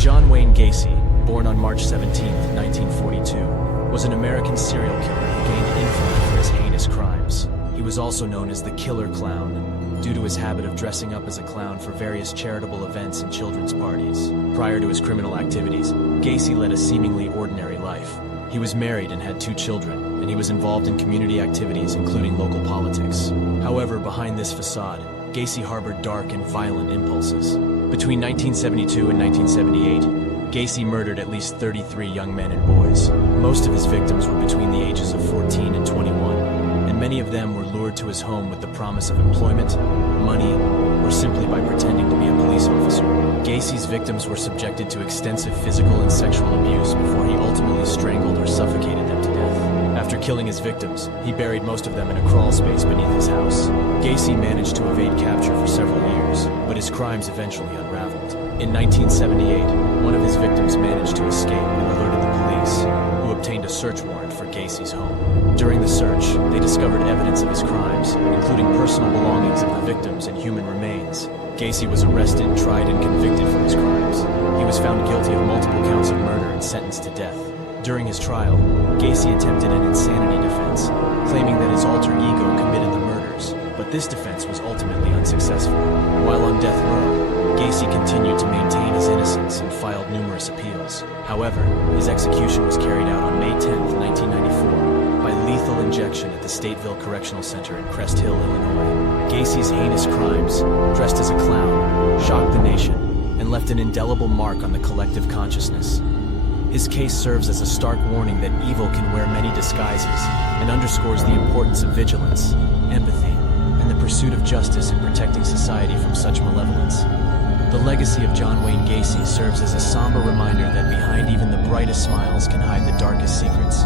John Wayne Gacy, born on March 17, 1942, was an American serial killer who gained infamy for his heinous crimes. He was also known as the Killer Clown, due to his habit of dressing up as a clown for various charitable events and children's parties. Prior to his criminal activities, Gacy led a seemingly ordinary life. He was married and had 2 children, and he was involved in community activities including local politics. However, behind this facade, Gacy harbored dark and violent impulses. Between 1972 and 1978, Gacy murdered at least 33 young men and boys. Most of his victims were between the ages of 14 and 21, and many of them were lured to his home with the promise of employment, money, or simply by pretending to be a police officer. Gacy's victims were subjected to extensive physical and sexual abuse before he ultimately strangled or suffocated them to death. After killing his victims, he buried most of them in a crawl space beneath his house. Gacy managed to evade capture for several years, but his crimes eventually unraveled. In 1978, one of his victims managed to escape and alerted the police, who obtained a search warrant for Gacy's home. During the search, they discovered evidence of his crimes, including personal belongings of the victims and human remains. Gacy was arrested, tried, and convicted for his crimes. He was found guilty of multiple counts of murder and sentenced to death. During his trial, Gacy attempted an insanity defense, claiming that his alter ego committed the murders, but this defense was ultimately unsuccessful. While on death row, Gacy continued to maintain his innocence and filed numerous appeals. However, his execution was carried out on May 10, 1994, by lethal injection at the Stateville Correctional Center in Crest Hill, Illinois. Gacy's heinous crimes, dressed as a clown, shocked the nation and left an indelible mark on the collective consciousness. His case serves as a stark warning that evil can wear many disguises and underscores the importance of vigilance, empathy, and the pursuit of justice in protecting society from such malevolence. The legacy of John Wayne Gacy serves as a somber reminder that behind even the brightest smiles can hide the darkest secrets.